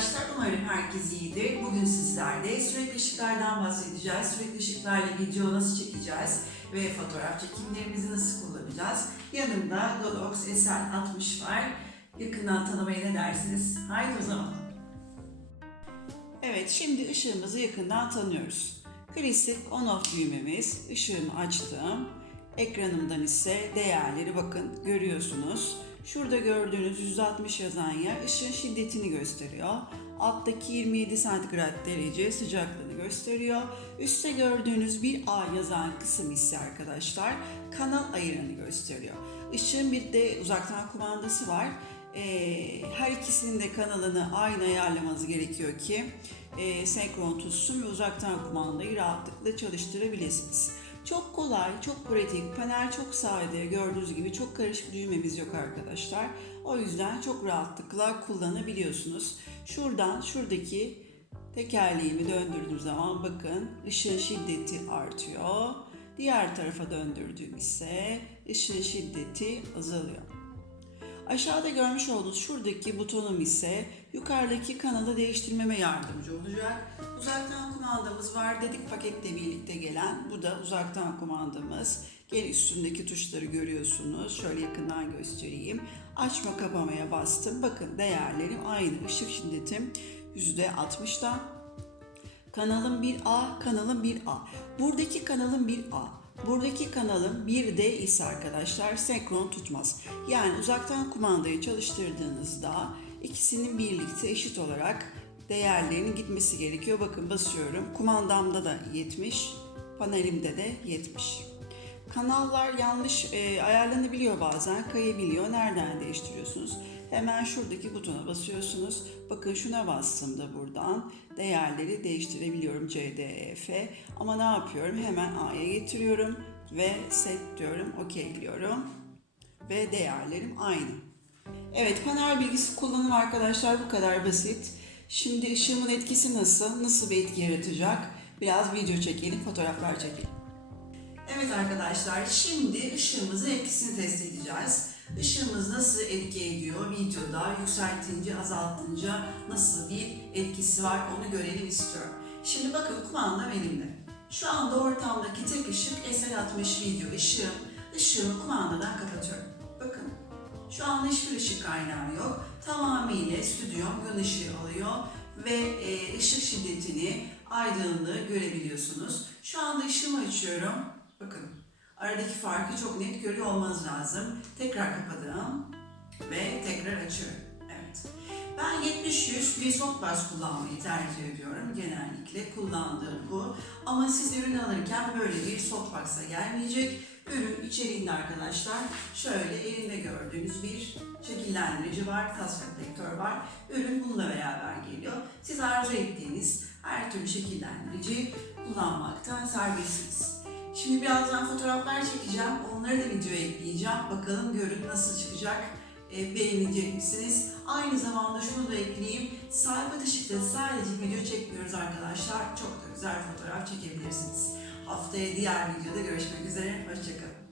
arkadaşlar, umarım herkes iyidir. Bugün sizlerle sürekli ışıklardan bahsedeceğiz. Sürekli ışıklarla video nasıl çekeceğiz ve fotoğraf çekimlerimizi nasıl kullanacağız. Yanımda Godox SL60 var. Yakından tanımaya ne dersiniz? Haydi o zaman. Evet, şimdi ışığımızı yakından tanıyoruz. Klasik on-off düğmemiz. Işığımı açtım. Ekranımdan ise değerleri bakın görüyorsunuz. Şurada gördüğünüz 160 yazan yer ışığın şiddetini gösteriyor. Alttaki 27 santigrat derece sıcaklığını gösteriyor. Üstte gördüğünüz bir A yazan kısım ise arkadaşlar kanal ayarını gösteriyor. Işığın bir de uzaktan kumandası var. Ee, her ikisinin de kanalını aynı ayarlamanız gerekiyor ki e, senkron tutsun ve uzaktan kumandayı rahatlıkla çalıştırabilirsiniz. Çok kolay, çok pratik, panel çok sade. Gördüğünüz gibi çok karışık düğmemiz yok arkadaşlar. O yüzden çok rahatlıkla kullanabiliyorsunuz. Şuradan şuradaki tekerleğimi döndürdüğüm zaman bakın ışığın şiddeti artıyor. Diğer tarafa döndürdüğüm ise ışığın şiddeti azalıyor. Aşağıda görmüş olduğunuz şuradaki butonum ise yukarıdaki kanalı değiştirmeme yardımcı olacak. Uzaktan kumandamız var dedik paketle birlikte gelen. Bu da uzaktan kumandamız. Gel üstündeki tuşları görüyorsunuz. Şöyle yakından göstereyim. Açma kapamaya bastım. Bakın değerlerim aynı. Işık şiddetim %60'da. Kanalım 1A, kanalım 1A. Buradaki kanalım 1A. Buradaki kanalın 1D ise arkadaşlar senkron tutmaz. Yani uzaktan kumandayı çalıştırdığınızda ikisinin birlikte eşit olarak değerlerinin gitmesi gerekiyor. Bakın basıyorum. Kumandamda da 70, panelimde de 70. Kanallar yanlış e, ayarlanabiliyor bazen, kayabiliyor. Nereden değiştiriyorsunuz? Hemen şuradaki butona basıyorsunuz. Bakın şuna bastığımda buradan değerleri değiştirebiliyorum C, D, E, F. Ama ne yapıyorum? Hemen A'ya getiriyorum ve set diyorum, OK diyorum. Ve değerlerim aynı. Evet, panel bilgisi kullanım arkadaşlar bu kadar basit. Şimdi ışığımın etkisi nasıl? Nasıl bir etki yaratacak? Biraz video çekelim, fotoğraflar çekelim. Evet arkadaşlar, şimdi ışığımızın etkisini test edeceğiz. Işığımız nasıl etki ediyor videoda, yükseltince, azaltınca nasıl bir etkisi var onu görelim istiyorum. Şimdi bakın kumanda benimle. Şu anda ortamdaki tek ışık SL60 video ışığım. Işığımı kumandadan kapatıyorum. Bakın, şu anda hiçbir ışık kaynağı yok. Tamamıyla stüdyom gün ışığı alıyor ve e, ışık şiddetini, aydınlığı görebiliyorsunuz. Şu anda ışığımı açıyorum. Bakın aradaki farkı çok net görüyor olmanız lazım. Tekrar kapadım ve tekrar açıyorum. Evet. Ben 70-100 bir softbox kullanmayı tercih ediyorum. Genellikle kullandığım bu. Ama siz ürün alırken böyle bir softbox'a gelmeyecek. Ürün içeriğinde arkadaşlar şöyle elinde gördüğünüz bir şekillendirici var, tas reflektör var. Ürün bununla beraber geliyor. Siz arzu ettiğiniz her türlü şekillendiriciyi kullanmaktan serbestsiniz. Şimdi birazdan fotoğraflar çekeceğim. Onları da videoya ekleyeceğim. Bakalım görün nasıl çıkacak. E, beğenecek misiniz? Aynı zamanda şunu da ekleyeyim. Sayfa dışında sadece video çekmiyoruz arkadaşlar. Çok da güzel fotoğraf çekebilirsiniz. Haftaya diğer videoda görüşmek üzere. Hoşçakalın.